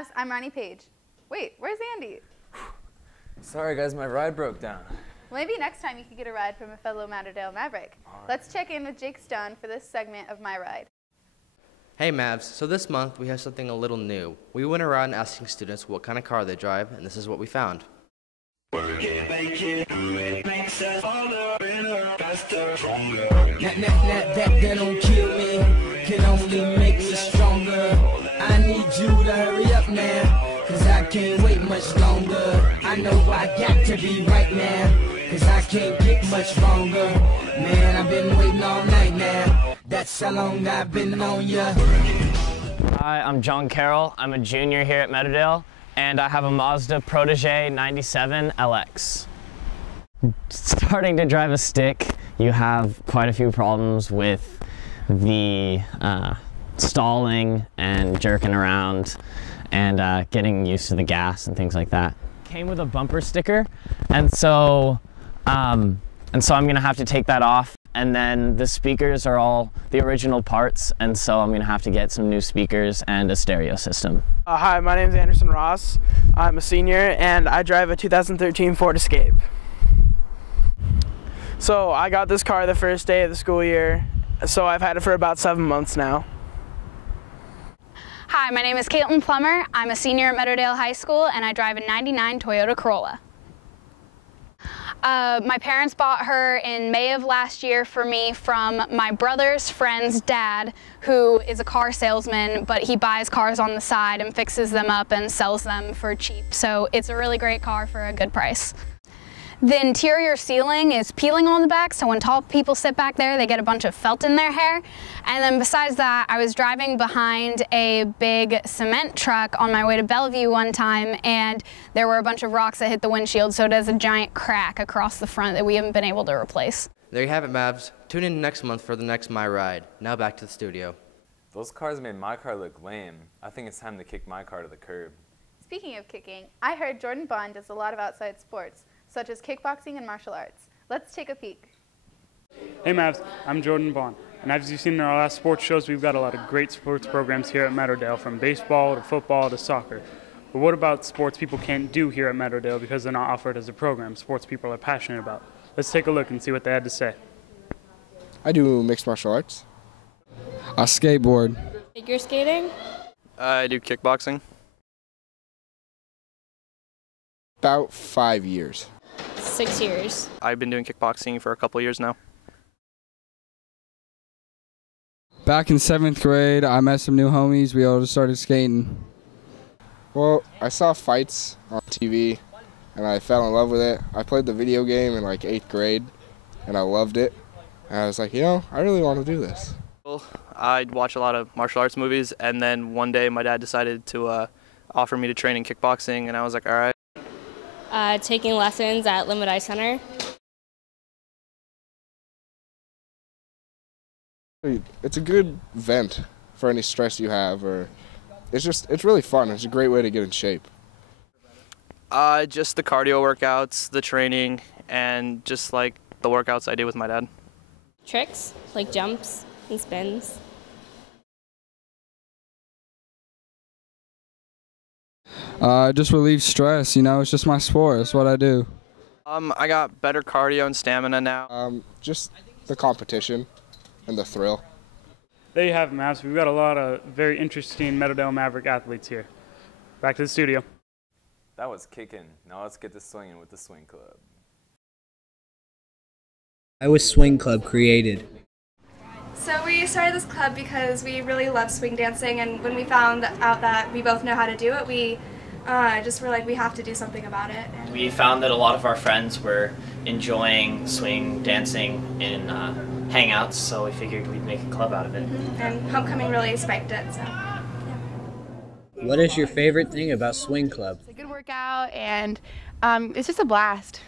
Mavs, I'm Ronnie Page. Wait, where's Andy? Sorry guys, my ride broke down. Well, maybe next time you could get a ride from a fellow Matterdale Maverick. Right. Let's check in with Jake Stone for this segment of My Ride. Hey Mavs, so this month we have something a little new. We went around asking students what kind of car they drive, and this is what we found. That don't kill me, can only make me stronger. I need you to hurry up now, cause I can't wait much longer. I know I got to be right now, cause I can't get much longer. Man, I've been waiting all night now, that's how long I've been on ya. Hi, I'm John Carroll. I'm a junior here at Matterdale, and I have a Mazda Protege 97 LX. Starting to drive a stick, you have quite a few problems with the stalling and jerking around and getting used to the gas and things like that. Came with a bumper sticker, and so I'm gonna have to take that off. And then the speakers are all the original parts, and so I'm gonna have to get some new speakers and a stereo system. Hi, my name is Anderson Ross. I'm a senior, and I drive a 2013 Ford Escape. So I got this car the first day of the school year, so I've had it for about 7 months now. Hi, my name is Caitlin Plummer. I'm a senior at Meadowdale High School, and I drive a 99 Toyota Corolla. My parents bought her in May of last year for me from my brother's friend's dad, who is a car salesman, but he buys cars on the side and fixes them up and sells them for cheap. So it's a really great car for a good price. The interior ceiling is peeling on the back, so when tall people sit back there, they get a bunch of felt in their hair. And then besides that, I was driving behind a big cement truck on my way to Bellevue one time, and there were a bunch of rocks that hit the windshield, so it has a giant crack across the front that we haven't been able to replace. There you have it, Mavs. Tune in next month for the next My Ride. Now back to the studio. Those cars made my car look lame. I think it's time to kick my car to the curb. Speaking of kicking, I heard Jordan Bond does a lot of outside sports, such as kickboxing and martial arts. Let's take a peek. Hey Mavs, I'm Jordan Bond, and as you've seen in our last sports shows, we've got a lot of great sports programs here at Matterdale, from baseball to football to soccer. But what about sports people can't do here at Matterdale because they're not offered as a program, sports people are passionate about? Let's take a look and see what they had to say. I do mixed martial arts. I skateboard. Figure skating? I do kickboxing. About 5 years. 6 years. I've been doing kickboxing for a couple years now. Back in 7th grade, I met some new homies. We all just started skating. Well, I saw fights on TV, and I fell in love with it. I played the video game in like 8th grade, and I loved it. And I was like, you know, I really want to do this. I'd watch a lot of martial arts movies, and then one day my dad decided to offer me to train in kickboxing, and I was like, all right. Taking lessons at Limit Eye Center. It's a good vent for any stress you have, or it's really fun. It's a great way to get in shape. Just the cardio workouts, the training, and just like the workouts I do with my dad. Tricks, like jumps and spins. Just relieve stress, you know, it's just my sport, it's what I do. I got better cardio and stamina now. Just the competition and the thrill. There you have it, Mavs. We've got a lot of very interesting Meadowdale Maverick athletes here. Back to the studio. That was kicking. Now let's get to swinging with the swing club. Why was swing club created? So we started this club because we really love swing dancing, and when we found out that we both know how to do it, we just were like, we have to do something about it. And we found that a lot of our friends were enjoying swing dancing in hangouts, so we figured we'd make a club out of it. And homecoming really spiked it, so yeah. What is your favorite thing about swing club? It's a good workout, and it's just a blast.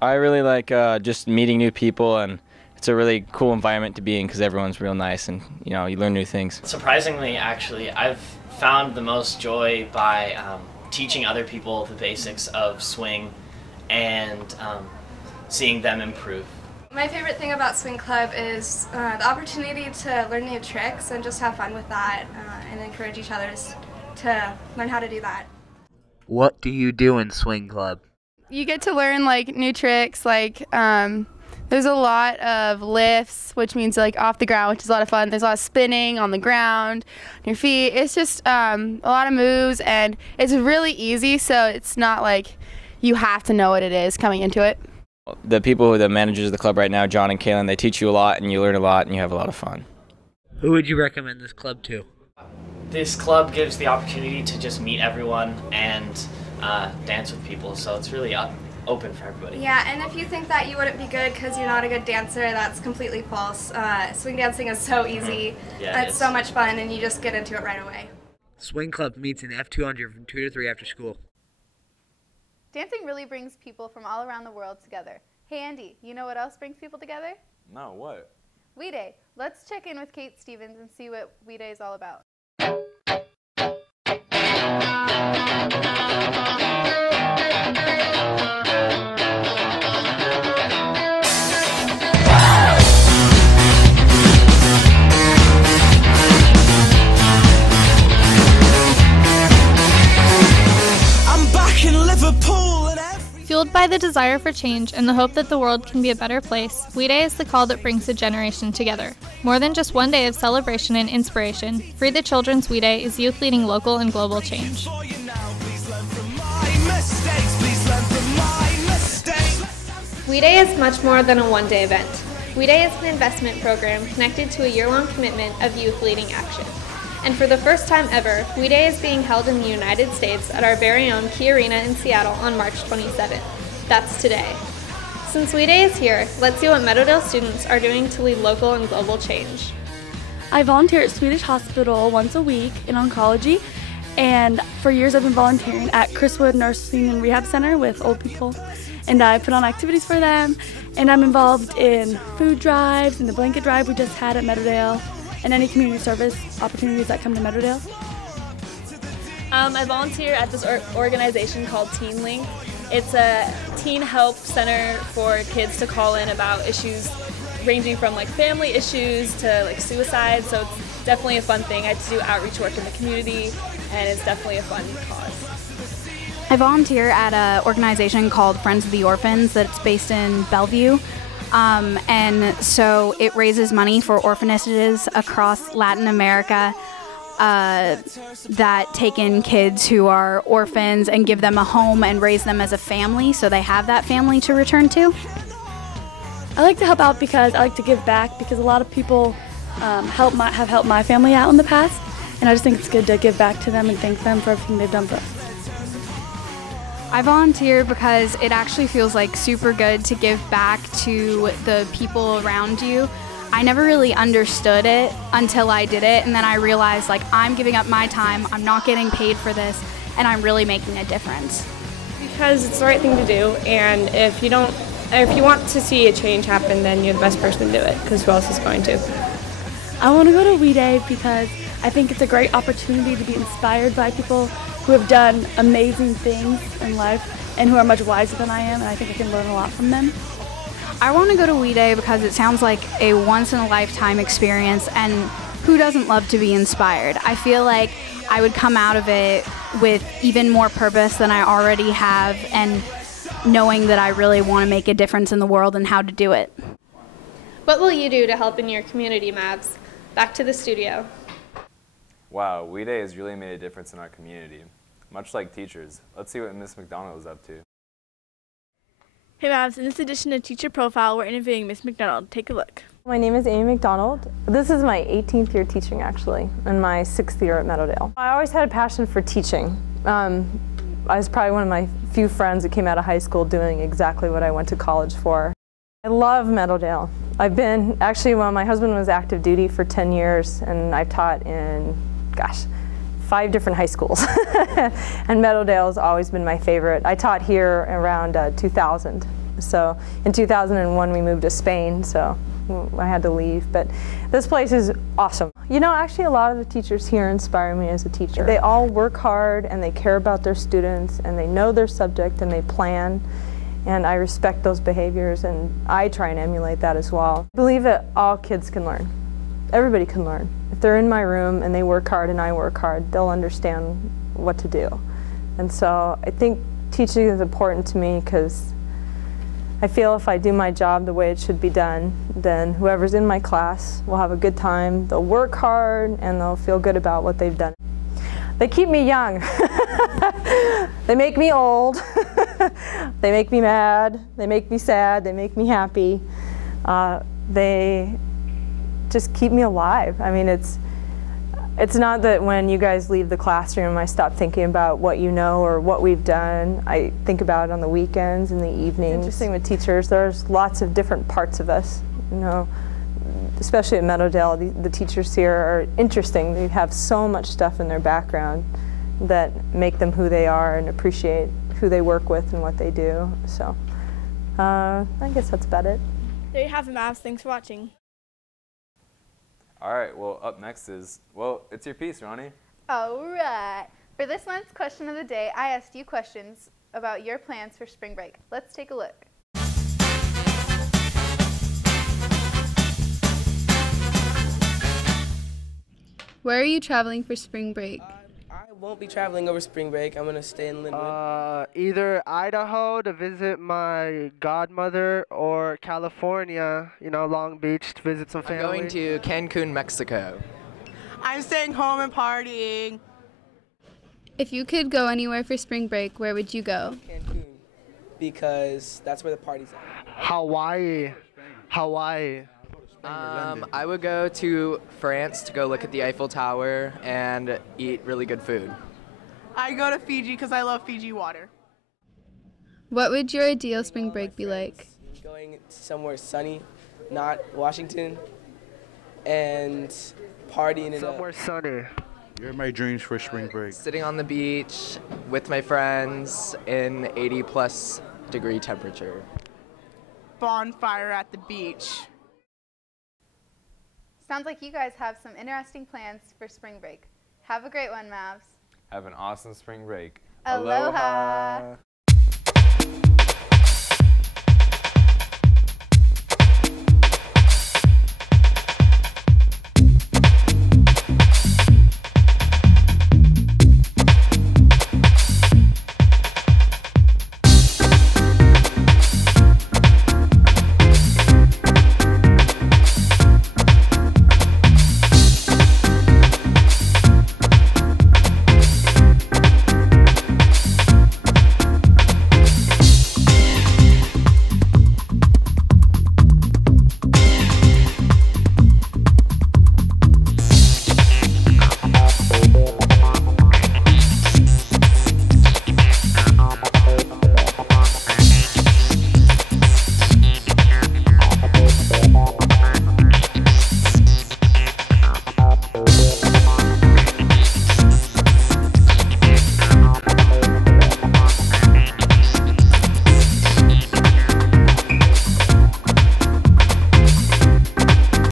I really like just meeting new people, and it's a really cool environment to be in because everyone's real nice, and you know, you learn new things. Surprisingly, actually, I've found the most joy by teaching other people the basics of swing and seeing them improve. My favorite thing about Swing Club is the opportunity to learn new tricks and just have fun with that and encourage each other to learn how to do that. What do you do in swing club? You get to learn like new tricks, like there's a lot of lifts, which means like off the ground, which is a lot of fun. There's a lot of spinning on the ground, on your feet. It's just a lot of moves, and it's really easy, so it's not like you have to know what it is coming into it. The people who are the managers of the club right now, John and Kaylin, they teach you a lot and you learn a lot and you have a lot of fun. Who would you recommend this club to? This club gives the opportunity to just meet everyone and dance with people, so it's really open for everybody. Yeah, and if you think that you wouldn't be good because you're not a good dancer, that's completely false. Swing dancing is so easy. Yeah, it's so much fun, and you just get into it right away. Swing club meets in F200 from 2 to 3 after school. Dancing really brings people from all around the world together. Hey Andy, you know what else brings people together? No, what? We Day. Let's check in with Kate Stevens and see what We Day is all about. Fueled by the desire for change and the hope that the world can be a better place, We Day is the call that brings a generation together. More than just one day of celebration and inspiration, Free the Children's We Day is youth leading local and global change. We Day is much more than a one-day event. We Day is an investment program connected to a year-long commitment of youth leading action. And for the first time ever, We Day is being held in the United States at our very own Key Arena in Seattle on March 27th. That's today. Since We Day is here, let's see what Meadowdale students are doing to lead local and global change. I volunteer at Swedish Hospital once a week in oncology, and for years I've been volunteering at Chriswood Nursing and Rehab Center with old people, and I put on activities for them, and I'm involved in food drives and the blanket drive we just had at Meadowdale, and any community service opportunities that come to Meadowdale. I volunteer at this organization called Teen Link. It's a teen help center for kids to call in about issues ranging from like family issues to like suicide, so it's definitely a fun thing. I do outreach work in the community, and it's definitely a fun cause. I volunteer at an organization called Friends of the Orphans that's based in Bellevue. And so it raises money for orphanages across Latin America that take in kids who are orphans and give them a home and raise them as a family so they have that family to return to. I like to help out because I like to give back, because a lot of people have helped my family out in the past, and I just think it's good to give back to them and thank them for everything they've done for us. I volunteer because it actually feels like super good to give back to the people around you. I never really understood it until I did it, and then I realized like I'm giving up my time, I'm not getting paid for this, and I'm really making a difference. Because it's the right thing to do, and if you want to see a change happen, then you're the best person to do it, because who else is going to? I want to go to We Day because I think it's a great opportunity to be inspired by people who have done amazing things in life and who are much wiser than I am, and I think I can learn a lot from them. I want to go to We Day because it sounds like a once-in-a-lifetime experience, and who doesn't love to be inspired? I feel like I would come out of it with even more purpose than I already have, and knowing that I really want to make a difference in the world and how to do it. What will you do to help in your community, Mavs? Back to the studio. Wow, We Day has really made a difference in our community. Much like teachers. Let's see what Miss McDonald is up to. Hey Mavs, in this edition of Teacher Profile, we're interviewing Miss McDonald. Take a look. My name is Amy McDonald. This is my 18th year teaching, actually, and my 6th year at Meadowdale. I always had a passion for teaching. I was probably one of my few friends who came out of high school doing exactly what I went to college for. I love Meadowdale. I've been, actually, well, my husband was active duty for 10 years, and I've taught in, 5 different high schools. And Meadowdale has always been my favorite. I taught here around 2000. So in 2001 we moved to Spain, so I had to leave. But this place is awesome. You know, actually a lot of the teachers here inspire me as a teacher. They all work hard and they care about their students and they know their subject and they plan. And I respect those behaviors and I try and emulate that as well. I believe that all kids can learn. Everybody can learn. If they're in my room and they work hard and I work hard, they'll understand what to do. And so I think teaching is important to me because I feel if I do my job the way it should be done, then whoever's in my class will have a good time, they'll work hard, and they'll feel good about what they've done. They keep me young. They make me old. They make me mad. They make me sad. They make me happy. They just keep me alive. I mean, it's not that when you guys leave the classroom I stop thinking about what you know or what we've done. I think about it on the weekends and the evenings. It's interesting with teachers, there's lots of different parts of us, you know. Especially at Meadowdale, the teachers here are interesting. They have so much stuff in their background that make them who they are and appreciate who they work with and what they do. So I guess that's about it. There you have it, Mavs. Thanks for watching. All right, well, up next is, well, it's your piece, Ronnie. All right. For this month's question of the day, I asked you questions about your plans for spring break. Let's take a look. Where are you traveling for spring break? I won't be traveling over spring break. I'm going to stay in Linwood. Either Idaho to visit my godmother or California, you know, Long Beach to visit some family. I'm going to Cancun, Mexico. I'm staying home and partying. If you could go anywhere for spring break, where would you go? Cancun, because that's where the party's at. Hawaii. I would go to France to go look at the Eiffel Tower and eat really good food. I go to Fiji because I love Fiji water. What would your ideal spring break be like? Going somewhere sunny, not Washington, and partying it up. Somewhere sunny. You're my dreams for spring break. Sitting on the beach with my friends in 80+ degree temperature. Bonfire at the beach. Sounds like you guys have some interesting plans for spring break. Have a great one, Mavs. Have an awesome spring break. Aloha.